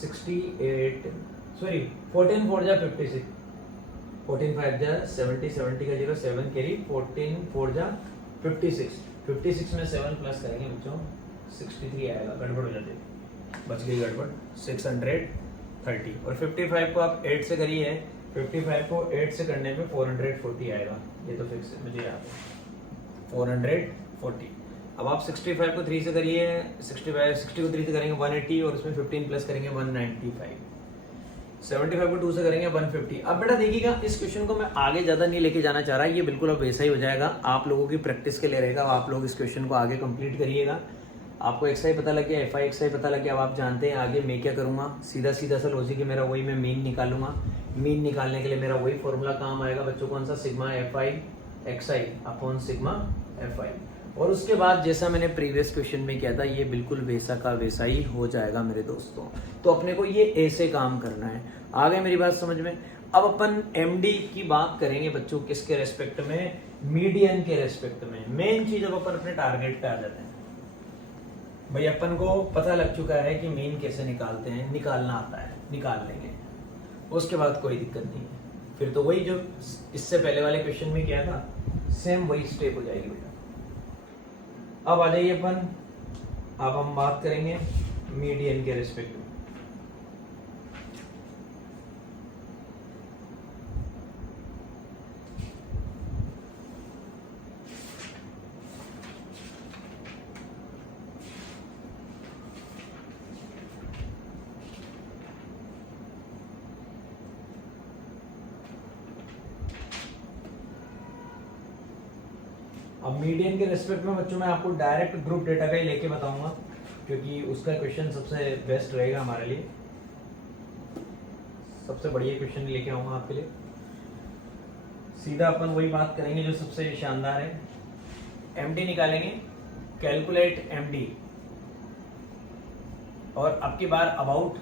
68, सॉरी 14 4 जा 56, 14 5 जा 70, 70 का 0, 7 कैरी, 14 4 जा 56, 56 में 7 प्लस करेंगे बच्चों 63 आएगा, गड़बड़ हो जाती है, बच गई गड़बड़, 630। और 55 को आप 8 से करिए, 55 को 8 से करने पे 440 आएगा, ये तो फिक्स है, मुझे याद है 440। अब आप 65 को 3 से करिए, 60 को 3 से करेंगे 180 और उसमें 15 प्लस करेंगे 195, 75 को 2 से करेंगे 150। अब बेटा देखिएगा, इस क्वेश्चन को मैं आगे ज़्यादा नहीं लेके जाना चाह रहा, ये बिल्कुल अब वैसा ही हो जाएगा, आप लोगों की प्रैक्टिस के लिए रहेगा, आप लोग इस क्वेश्चन को आगे कंप्लीट करिएगा। आपको एक्स आई पता लग गया, एफ आई एक्स आई पता लग गया, अब आप जानते हैं आगे मैं क्या करूँगा, सीधा सीधा सा लॉजिक है मेरा, वही मैं मीन निकालूंगा। मीन निकालने के लिए मेरा वही फॉर्मूला काम आएगा बच्चों, कौन सा, sigma F I x I upon sigma F I. और उसके बाद जैसा मैंने प्रीवियस क्वेश्चन में किया था, ये बिल्कुल वैसा का वैसा ही हो जाएगा मेरे दोस्तों। तो अपने को ये ऐसे काम करना है, आ गए मेरी बात समझ में। अब अपन एमडी की बात करेंगे बच्चों, किसके रेस्पेक्ट में, मीडियन के रेस्पेक्ट में। मेन चीज अब अपन अपने टारगेट पे आ जाते हैं भाई, अपन को पता लग चुका है कि मीन कैसे निकालते हैं, निकालना आता है, निकाल लेंगे, उसके बाद कोई दिक्कत नहीं है, फिर तो वही जो इससे पहले वाले क्वेश्चन में किया था सेम वही स्टेप हो जाएगी बेटा। अब आ जाइए अपन, अब हम बात करेंगे मीडियन के रेस्पेक्ट में। अब मीडियन के रिस्पेक्ट में बच्चों मैं आपको डायरेक्ट ग्रुप डेटा का ही लेके बताऊंगा, क्योंकि उसका क्वेश्चन सबसे बेस्ट रहेगा हमारे लिए, सबसे बढ़िया क्वेश्चन लेके आऊंगा आपके लिए। सीधा अपन वही बात करेंगे जो सबसे शानदार है, एमडी निकालेंगे, कैलकुलेट एमडी, और अब की बार अबाउट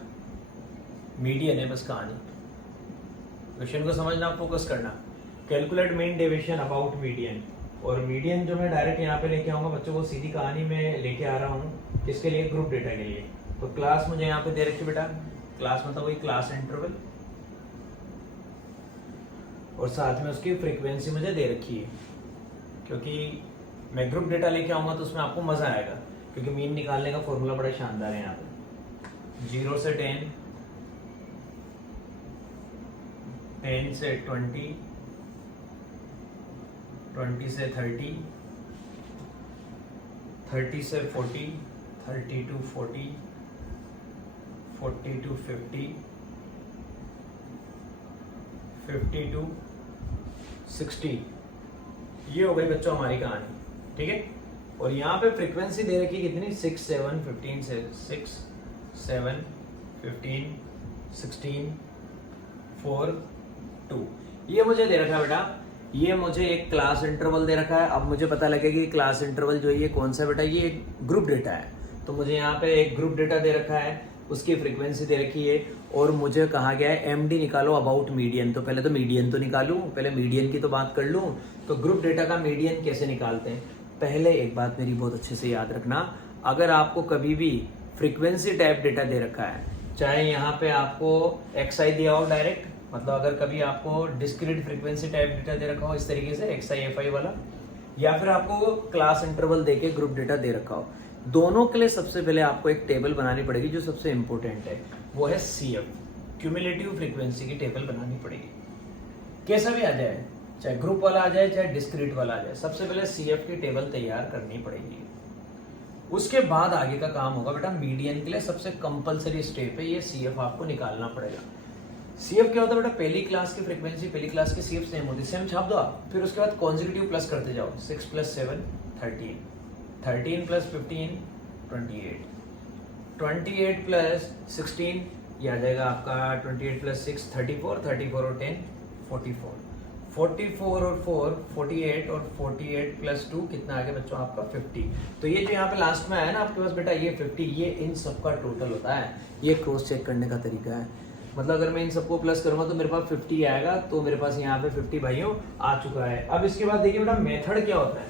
मीडियन है बस कहानी, क्वेश्चन को समझना, फोकस करना, calculate mean deviation about median. और मीडियन जो मैं डायरेक्ट यहाँ पे लेके आऊंगा बच्चों को, सीधी कहानी में लेके आ रहा हूँ, किसके लिए, ग्रुप डेटा के लिए। तो क्लास मुझे यहाँ पे दे रखी बेटा, क्लास मतलब वही क्लास इंटरवल, और साथ में उसकी फ्रीक्वेंसी मुझे दे रखी है, क्योंकि मैं ग्रुप डेटा लेके आऊंगा तो उसमें आपको मजा आएगा, क्योंकि मीन निकालने का फॉर्मूला बड़ा शानदार है यहाँ पे, 0 से 10, 10 से 20, 20 से 30, 30 से 40, 30 to 40, 40 to 50, 50 to 60। ये हो गई बच्चों हमारी कहानी, ठीक है। और यहाँ पे फ्रीक्वेंसी दे रखी कितनी, 6 7 15 से 6 7 15 16 4 2। ये मुझे दे रखा है बेटा, ये मुझे एक क्लास इंटरवल दे रखा है। अब मुझे पता लगेगा कि क्लास इंटरवल जो है ये कौन सा बेटा, ये एक ग्रुप डेटा है, तो मुझे यहाँ पे एक ग्रुप डेटा दे रखा है, उसकी फ्रीक्वेंसी दे रखी है, और मुझे कहा गया है एमडी निकालो अबाउट मीडियन। तो पहले तो मीडियन तो निकालूं, पहले मीडियन की तो बात कर लूं। तो ग्रुप डेटा का मीडियन कैसे निकालते हैं, पहले एक बात मेरी बहुत अच्छे से याद रखना, अगर आपको कभी भी फ्रीक्वेंसी टाइप डेटा दे रखा है, चाहे यहाँ पे आपको एक्सआई दिया हो डायरेक्ट, मतलब अगर कभी आपको डिस्क्रीट फ्रीक्वेंसी टाइप डेटा दे रखा हो इस तरीके से एक्सआई एफआई वाला, या फिर आपको क्लास इंटरवल देके ग्रुप डेटा दे रखा हो, दोनों के लिए सबसे पहले आपको एक टेबल बनानी पड़ेगी जो सबसे इंपॉर्टेंट है, वो है सीएफ, क्यूमुलेटिव फ्रीक्वेंसी की टेबल बनानी पड़ेगी। कैसा भी आ जाए, चाहे ग्रुप वाला आ जाए चाहे डिस्क्रीट वाला आ जाए, सबसे पहले सीएफ की टेबल तैयार करनी पड़ेगी। उसके बाद आगे का काम होगा बेटा मीडियन के लिए सबसे कंपलसरी स्टेप है, ये सीएफ आपको निकालना पड़ेगा। सीएफ क्या होता है बेटा, पहली क्लास की फ्रीक्वेंसी पहली क्लास की सीएफ सेम होती है, सेम छाप दो आप, फिर उसके बाद कॉन्जिक्यूटिव प्लस करते जाओ, 6 + 7 13, 13 + 15 28, 28 + 16 ये आ जाएगा आपका 28 + 6 34, 34 और 10 44, 44 और 4 48, और 48 + 2 कितना आ गया बच्चों आपका 50। तो ये जो यहाँ पे लास्ट में आया ना आपके पास बेटा, ये 50, ये इन सबका टोटल होता है, ये क्रॉस चेक करने का तरीका है। मतलब अगर मैं इन सबको प्लस करूंगा तो मेरे पास 50 आएगा। तो मेरे पास यहाँ पे 50 भाइयों आ चुका है। अब इसके बाद देखिए बेटा मेथड क्या होता है।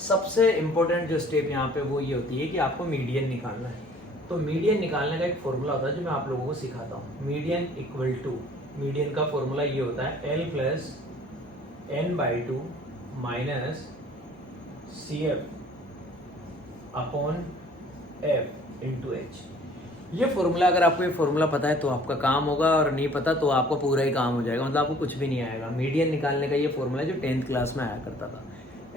सबसे इंपॉर्टेंट जो स्टेप यहाँ पे वो ये होती है कि आपको मीडियन निकालना है। तो मीडियन निकालने का एक फॉर्मूला होता है जो मैं आप लोगों को सिखाता हूँ। मीडियन इक्वल टू, मीडियन का फॉर्मूला ये होता है L plus n/2 minus CF upon F into H। ये फॉर्मूला, अगर आपको ये फॉर्मूला पता है तो आपका काम होगा, और नहीं पता तो आपका पूरा ही काम हो जाएगा, मतलब आपको कुछ भी नहीं आएगा। मीडियन निकालने का ये फॉर्मूला जो 10th क्लास में आया करता था।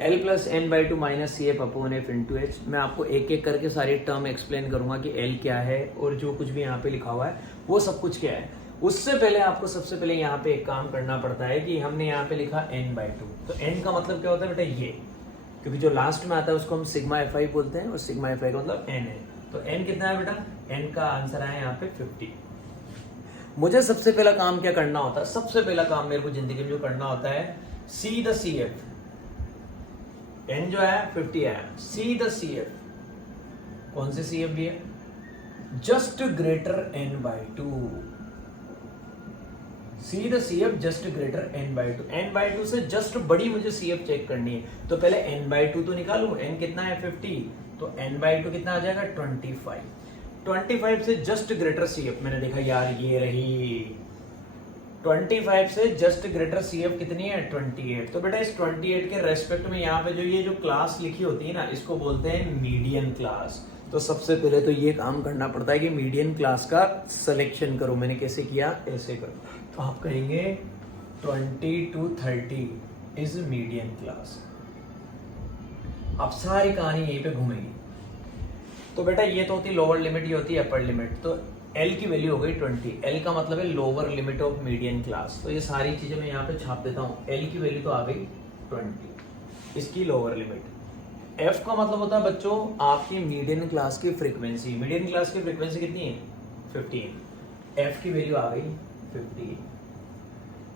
L plus n/2 minus CF upon F into H। मैं आपको एक एक करके सारी टर्म एक्सप्लेन करूंगा कि L क्या है और जो कुछ भी यहाँ पे लिखा हुआ है वो सब कुछ क्या है। उससे पहले आपको सबसे पहले यहाँ पे एक काम करना पड़ता है कि हमने यहाँ पे लिखा n/2। तो n का मतलब क्या होता है बेटा ये, क्योंकि जो लास्ट में आता है उसको हम सिग्मा FI बोलते हैं, और सिग्मा FI का मतलब n है। तो n कितना है बेटा, n का आंसर है यहाँ पे 50। मुझे सबसे पहला काम क्या करना होता है, सबसे पहला काम मेरे को जिंदगी में जो करना होता है, सी द CF। n जो है 50 है, सी द CF। कौन से CF भी है, just greater n/2। See the CF just greater n/2। n/2 से जस्ट बड़ी मुझे CF चेक करनी है। तो पहले n/2 तो निकालू, n कितना है 50, तो n/2 कितना आ जाएगा 25। 25 से जस्ट ग्रेटर CF, मैंने देखा यार ये रही 25 से जस्ट ग्रेटर CF कितनी है 28। तो बेटा इस 28 के रेस्पेक्ट में यहाँ पे जो ये जो क्लास लिखी होती है ना, इसको बोलते हैं मीडियन क्लास। तो सबसे पहले तो ये काम करना पड़ता है कि मीडियन क्लास का सिलेक्शन करो। मैंने कैसे किया, ऐसे करो। तो आप कहेंगे 20 to 30 इज मीडियन क्लास। अब सारी कहानी यहीं पे घूमेगी। तो बेटा ये तो होती लोअर लिमिट, ये होती अपर लिमिट। तो L की वैल्यू हो गई 20। L का मतलब है lower limit of median class. तो ये सारी चीजें मैं यहाँ पे छाप देता हूँ। L की वैल्यू तो आ गई 20, इसकी लोअर लिमिट। F का मतलब होता है बच्चों आपकी मीडियन क्लास की फ्रीक्वेंसी। मीडियन क्लास की फ्रीक्वेंसी कितनी है 15। F की वैल्यू आ गई 15।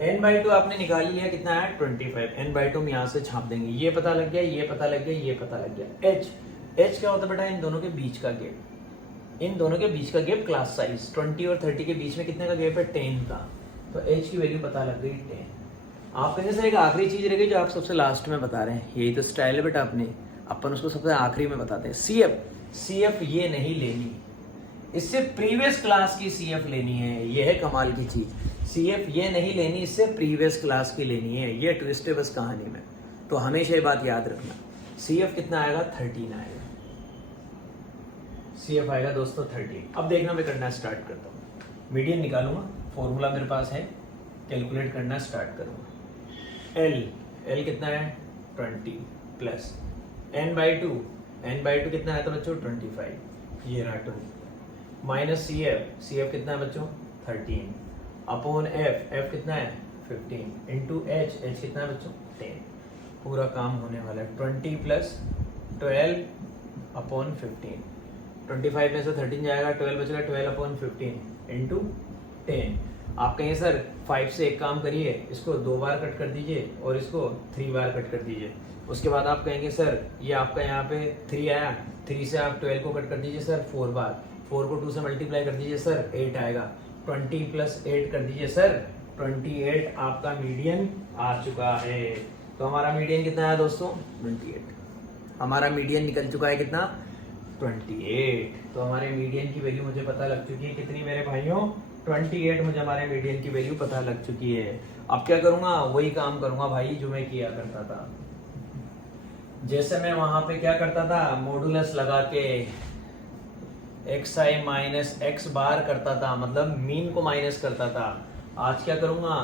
n/2 आपने निकाल लिया, कितना है 25। n/2 हम यहाँ से छाप देंगे। ये पता लग गया, ये पता लग गया, ये पता लग गया। H क्या होता है बेटा, इन दोनों के बीच का गैप। इन दोनों के बीच का गैप क्लास साइज 20 और 30 के बीच में कितने का गैप है 10 का। तो H की वैल्यू पता लग गई 10। आप कहेंगे सर एक आखिरी चीज रह गई जो आप सबसे लास्ट में बता रहे हैं। यही तो स्टाइल है बेटा अपने, अपन उसको सबसे आखिरी में बताते हैं। CF ये नहीं लेनी, इससे प्रीवियस क्लास की CF लेनी है। ये है कमाल की चीज। CF ये नहीं लेनी, इससे प्रीवियस क्लास की लेनी है। ये ट्विस्ट है बस कहानी में। तो हमेशा ये बात याद रखना। CF कितना आएगा 13 आएगा। CF आएगा दोस्तों 13। अब देखना मैं करना स्टार्ट करता हूँ। मीडियन निकालूंगा, फॉर्मूला मेरे पास है, कैलकुलेट करना स्टार्ट करूंगा। L कितना है 20 प्लस n/2 कितना है तो बच्चों 25, ये रहा 2 माइनस CF कितना है बच्चों 13 अपॉन F कितना है 15 इंटू H कितना है बच्चों 10। पूरा काम होने वाला है 20 प्लस 12 अपॉन 15। 25 में से 13 जाएगा, 12 बचेगा, 12 अपॉन 15 इंटू 10। आप कहें सर 5 से एक काम करिए, इसको 2 बार कट कर दीजिए और इसको 3 बार कट कर दीजिए। उसके बाद आप कहेंगे सर ये आपका यहाँ पे 3 आया, 3 से आप 12 को कट कर दीजिए सर 4 बार, 4 को 2 से मल्टीप्लाई कर दीजिए सर 8 आएगा, 20 प्लस 8 कर दीजिए सर 28। आपका मीडियन आ चुका है। तो हमारा मीडियन कितना है दोस्तों 28। हमारा मीडियन निकल चुका है कितना 28। तो हमारे मीडियन की वैल्यू मुझे पता लग चुकी है कितनी मेरे भाइयों 28। मुझे हमारे मीडियन की वैल्यू पता लग चुकी है। अब क्या करूंगा, वही काम करूंगा भाई जो मैं किया करता था। जैसे मैं वहां पे क्या करता था, मॉडुलस लगा के xi माइनस x बार करता था, मतलब मीन को माइनस करता था। आज क्या करूंगा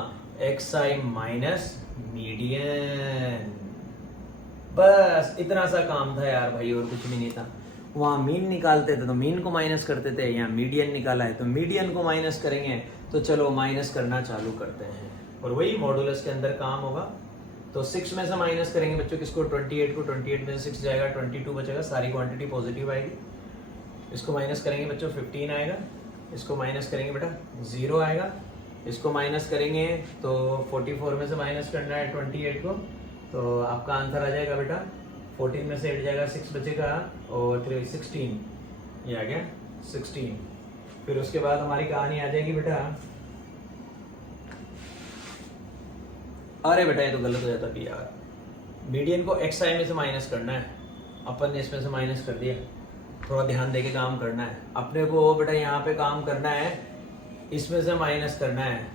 xi माइनस मीडियन। बस इतना सा काम था यार भाई, और कुछ भी नहीं था। वहां मीन निकालते थे तो मीन को माइनस करते थे, यहाँ मीडियन निकाला है तो मीडियन को माइनस करेंगे। तो चलो माइनस करना चालू करते हैं, और वही मॉडुलस के अंदर काम होगा। तो 6 में से माइनस करेंगे बच्चों किसको 28 को, 28 में से 6 जाएगा 22 बचेगा, सारी क्वांटिटी पॉजिटिव आएगी। इसको माइनस करेंगे बच्चों 15 आएगा, इसको माइनस करेंगे बेटा 0 आएगा, इसको माइनस करेंगे तो 44 में से माइनस करना है 28 को, तो आपका आंसर आ जाएगा बेटा 14 में से 8 जाएगा 6 बचेगा और 16, ये आ गया 16। फिर उसके बाद हमारी कहानी आ जाएगी बेटा अरे बेटा ये तो गलत हो जाता भी यार, मीडियन को एक्स आई में से माइनस करना है, अपन ने इसमें से माइनस कर दिया। थोड़ा ध्यान देके काम करना है अपने को बेटा, यहाँ पे काम करना है, इसमें से माइनस करना है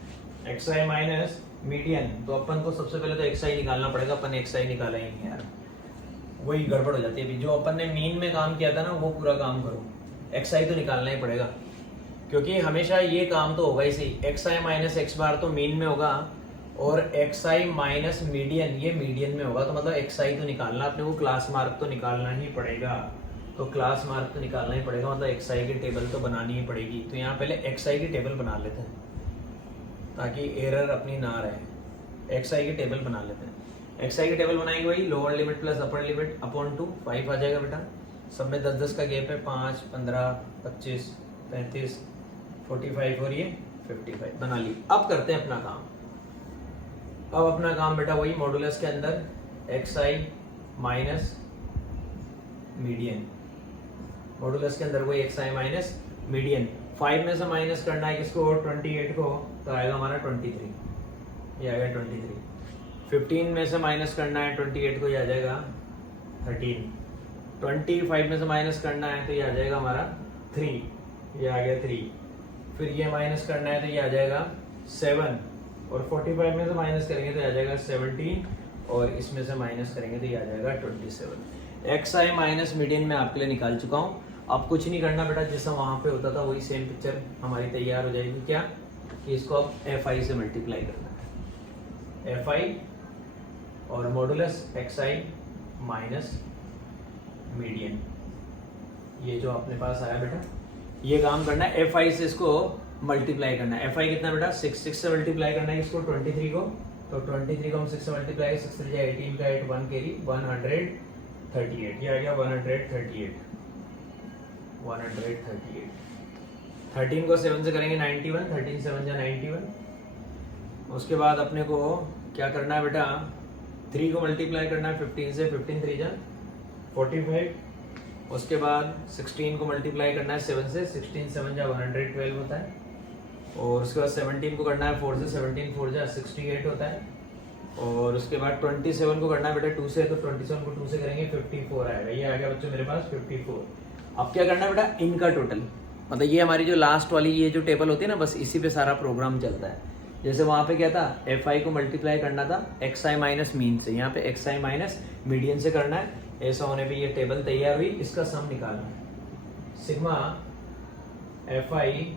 एक्स आई माइनस मीडियन। तो अपन को सबसे पहले तो एक्स आई निकालना पड़ेगा, अपन एक्स आई निकाला ही नहीं यार, वही गड़बड़ हो जाती है। अभी जो अपन ने मीन में काम किया था ना वो पूरा काम करो, एक्स आई तो निकालना ही पड़ेगा, क्योंकि हमेशा ये काम तो होगा इसी, एक्स आई माइनस एक्स बार तो मीन में होगा और एक्स आई माइनस मीडियन ये मीडियन में होगा। तो मतलब एक्स आई तो निकालना अपने को, क्लास मार्क तो निकालना ही पड़ेगा। तो क्लास मार्क तो निकालना ही पड़ेगा, मतलब एक्स आई की टेबल तो बनानी ही पड़ेगी। तो यहाँ पहले एक्स आई की टेबल बना लेते हैं ताकि एरर अपनी ना रहे। एक्स आई की टेबल बना लेते हैं। एक्स आई की टेबल बनाएंगे वही lower limit plus upper limit upon 2, 5 आ जाएगा बेटा। सब में 10-10 का गैप है, 5, 15, 25, 35, 45 और ये 55 बना ली। अब करते हैं अपना काम। अब अपना काम बेटा वही मॉडुलस के अंदर एक्स आई माइनस मीडियन, मॉडुलस के अंदर वही एक्स आई माइनस मीडियन। 5 में से माइनस करना है किसको, 28 को, तो आएगा हमारा 23, ये आ गया 23। 15 में से माइनस करना है 28 को, ये आ जाएगा 13। 25 में से माइनस करना है तो ये आ जाएगा हमारा 3, ये आ गया 3। फिर ये माइनस करना है तो ये आ जाएगा 7, और 45 में से माइनस करेंगे तो ये आ जाएगा 17, और इसमें से माइनस करेंगे तो ये आ जाएगा 27। एक्स आई माइनस मीडियन में आपके लिए निकाल चुका हूँ। अब कुछ नहीं करना बेटा, जैसा वहाँ पे होता था वही सेम पिक्चर हमारी तैयार हो जाएगी। क्या कि इसको अब एफ आई से मल्टीप्लाई करना है, एफ आई और मॉडुलस एक्स आई माइनस मीडियन, ये जो अपने पास आया बेटा ये काम करना है। एफ आई से इसको मल्टीप्लाई करना है। एफ आई कितना बेटा, 6 से मल्टीप्लाई करना है इसको 23 को, तो 23 को हम 6 से मल्टीप्लाई, 6 से 18 का 8, 1 कैरी 138, ये आ गया 138। 13 को 7 से करेंगे 91, 13 7 जा 91। उसके बाद अपने को क्या करना है बेटा, 3 को मल्टीप्लाई करना है 15 से, 15 3 जा 45। उसके बाद 16 को मल्टीप्लाई करना है 7 से, 16 7 जा 112 होता है। और उसके बाद 17 को करना है 4 से, 17 4 जा 68 होता है। और उसके बाद 27 को करना है बेटा 2 से, तो 27 को 2 से करेंगे 54 आएगा, ये आ गया बच्चों मेरे पास 54। अब क्या करना है बेटा, इनका टोटल, मतलब ये हमारी जो लास्ट वाली ये जो टेबल होती है ना, बस इसी पे सारा प्रोग्राम चलता है। जैसे वहाँ पे क्या था, एफ आई को मल्टीप्लाई करना था एक्स आई माइनस मीन से, यहाँ पे एक्स आई माइनस मीडियन से करना है। ऐसा होने पे ये टेबल तैयार हुई, इसका सम निकालना है, सिग्मा एफ आई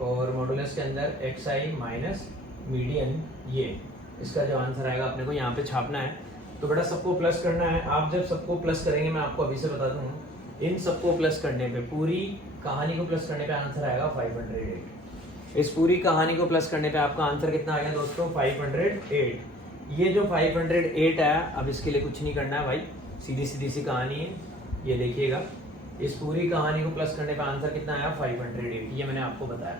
और मॉडुलस के अंदर एक्स आई माइनस मीडियन, ये इसका जो आंसर आएगा अपने को यहाँ पे छापना है। तो बेटा सबको प्लस करना है। आप जब सबको प्लस करेंगे, मैं आपको अभी से बता दूं, इन सबको प्लस करने पे, पूरी कहानी को प्लस करने पे आंसर आएगा 508। इस पूरी कहानी को प्लस करने पे आपका आंसर कितना आ गया दोस्तों, 508। ये जो 508 आया, अब इसके लिए कुछ नहीं करना है भाई, सीधी सीधी सी कहानी है, ये देखिएगा। इस पूरी कहानी को प्लस करने पे आंसर कितना आया, 508। ये मैंने आपको बताया।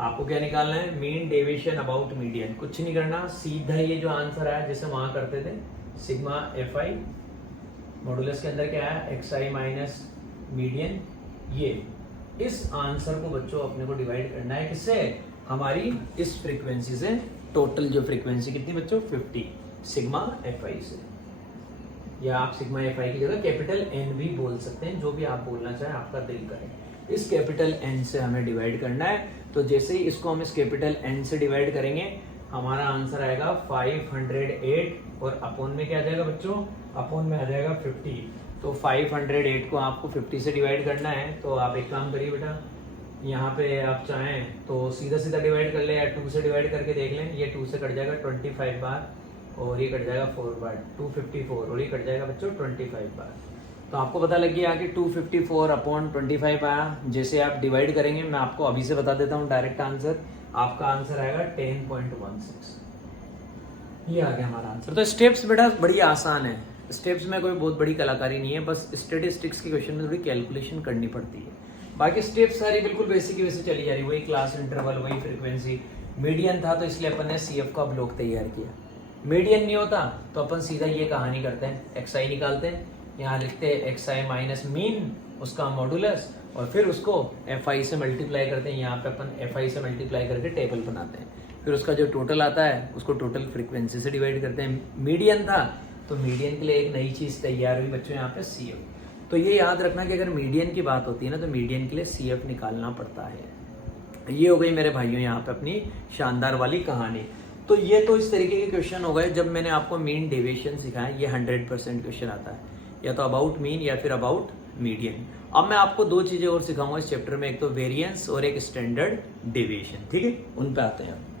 आपको क्या निकालना है, मीन डेविएशन अबाउट मीडियन, कुछ नहीं करना, सीधा ये जो आंसर आया जैसे वहां करते थे, सिग्मा एफ आई मॉडुलस के अंदर क्या आया, एक्स आई माइनस मीडियन, ये इस आंसर को बच्चों अपने को डिवाइड करना है किससे, हमारी इस फ्रीक्वेंसी से। टोटल जो फ्रीक्वेंसी कितनी बच्चों, 50, सिग्मा एफ आई से, या आप सिग्मा एफ आई की जगह कैपिटल एन भी बोल सकते हैं, जो भी आप बोलना चाहें, आपका दिल करे। इस कैपिटल एन से हमें डिवाइड करना है। तो जैसे ही इसको हम इस कैपिटल एन से डिवाइड करेंगे, हमारा आंसर आएगा 508, और अपोन में क्या आ जाएगा बच्चों, अपोन में आ जाएगा 50। तो 508 को आपको 50 से डिवाइड करना है। तो आप एक काम करिए बेटा, यहाँ पे आप चाहें तो सीधा सीधा डिवाइड कर ले, या 2 से डिवाइड करके देख लें। ये 2 से कट जाएगा 25 बार, और ये कट जाएगा 4 बार, 254, और ये कट जाएगा बच्चों 25 बार। तो आपको पता लग गया कि 254 अपॉन 25 आया। जैसे आप डिवाइड करेंगे, मैं आपको अभी से बता देता हूँ डायरेक्ट आंसर, आपका आंसर आएगा 10.16। ये आ गया हमारा आंसर। तो स्टेप्स बेटा बड़ी आसान है, स्टेप्स में कोई बहुत बड़ी कलाकारी नहीं है, बस स्टेटिस्टिक्स के क्वेश्चन में थोड़ी कैलकुलेशन करनी पड़ती है। बाकी स्टेप्स सारी बिल्कुल बेसिक वैसे चली जा रही, वही क्लास इंटरवल, वही फ्रीक्वेंसी। मीडियन था तो इसलिए अपन ने CF का ब्लॉक तैयार किया। मीडियन नहीं होता तो अपन सीधा ये कहानी करते हैं, एक्स आई निकालते हैं, यहाँ लिखते हैं एक्स आई माइनस मीन, उसका मॉडुलस, और फिर उसको एफ आई से मल्टीप्लाई करते हैं। यहाँ पे अपन एफ आई से मल्टीप्लाई करके टेबल बनाते हैं। फिर उसका जो टोटल आता है उसको टोटल फ्रीक्वेंसी से डिवाइड करते हैं। मीडियन था तो मीडियन के लिए एक नई चीज़ तैयार हुई बच्चों यहाँ पे CF। तो ये याद रखना कि अगर मीडियन की बात होती है ना तो मीडियन के लिए CF निकालना पड़ता है। ये हो गई मेरे भाइयों यहाँ पे अपनी शानदार वाली कहानी। तो ये तो इस तरीके के क्वेश्चन हो गए जब मैंने आपको मीन डेविएशन सिखाया। ये 100% क्वेश्चन आता है, या तो अबाउट मीन या फिर अबाउट मीडियन। अब मैं आपको दो चीजें और सिखाऊंगा इस चैप्टर में, एक तो वेरिएंस और एक स्टैंडर्ड डेविएशन। ठीक है, उन पे आते हैं।